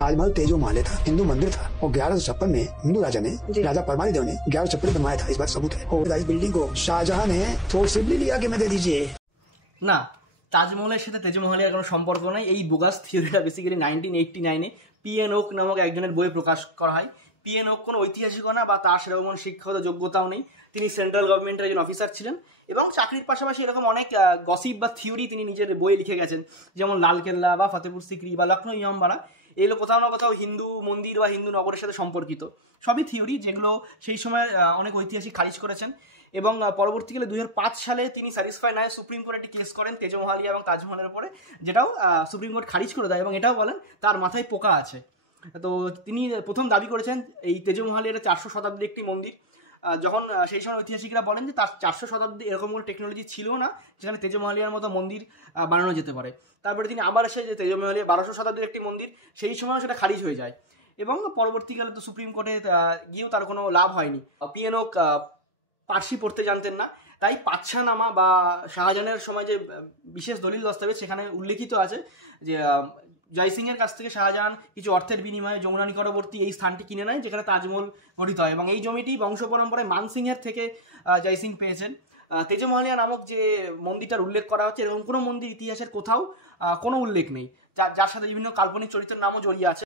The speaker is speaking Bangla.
ताजमहल तेजो महल था, हिंदू मंदिर था और 1156 में हिंदू राजा ने राजा परमानी देव ने 1156 बनवाया था। इस बात सबूत है। और इस बिल्डिंग को शाहजहां ने फोर्सिबली लिया कि मैं दे दीजिए না। তাজমহলের সাথে তেজমহলের কোনো সম্পর্ক নাই। এই বোগাস থিওরিটা বেসিক্যালি 1989-এ পিএন ওক নামক একজনের বইয়ে প্রকাশ করা হয়। পিএন ওক কোনো ঐতিহাসিকও না বা তার সেরকম কোনো শিক্ষাগত যোগ্যতাও নেই। তিনি সেন্ট্রাল গভর্নমেন্টের একজন অফিসার ছিলেন এবং চাকরির পাশাপাশি এরকম অনেক গসিপ বা থিওরি তিনি নিজের বইয়ে লিখে গেছেন, যেমন লালকেল্লা বা ফতেপুর সিক্রি বা লখনৌ ইমামবাড়া। এগুলো কোথাও না কোথাও হিন্দু মন্দির বা হিন্দু নগরের সাথে সম্পর্কিত। সবই থিওরি, যেগুলো সেই সময় অনেক ঐতিহাসিক খারিজ করেছেন। এবং পরবর্তীকালে 2005 সালে তিনি স্যাটিসফাই নয় সুপ্রিম কোর্টে একটি কেস করেন তেজমহলিয়া এবং তাজমহলের উপরে, যেটাও সুপ্রিম কোর্ট খারিজ করে দেয় এবং এটাও বলেন তার মাথায় পোকা আছে। তো তিনি প্রথম দাবি করেছেন এই তেজমহলিয়া 400 শতাব্দীর একটি মন্দির। যখন সেই সময় ঐতিহাসিকরা বলেন যে তার 400 শতাব্দী এরকম কোনো টেকনোলজি ছিল না যেখানে তেজমহলিয়ার মতো মন্দির বানানো যেতে পারে। তারপরে তিনি আবার এসে যে তেজমহলিয়া 1200 শতাব্দীর একটি মন্দির, সেই সময় সেটা খারিজ হয়ে যায় এবং পরবর্তীকালে তো সুপ্রিম কোর্টে গিয়েও তার কোনো লাভ হয়নি। পিএনও পার্সি পড়তে জানতেন না, তাই পাতশাহনামা বা শাহজাহানের সময় যে বিশেষ দলিল দস্তাবেজ সেখানে উল্লেখিত আছে যে জয় সিংয়ের কাছ থেকে শাহজাহান কিছু অর্থের বিনিময়ে যমুনা নিকটবর্তী এই স্থানটি কিনে নেয় যেখানে তাজমহল গঠিত হয় এবং এই জমিটি বংশ পরম্পরায় মান সিংহের থেকে জয় সিং পেয়েছেন। তেজমহলিয়া নামক যে মন্দিরটার উল্লেখ করা হচ্ছে এরকম কোনো মন্দির ইতিহাসের কোথাও কোনো উল্লেখ নেই, যার সাথে বিভিন্ন কাল্পনিক চরিত্রের নামও জড়িয়ে আছে।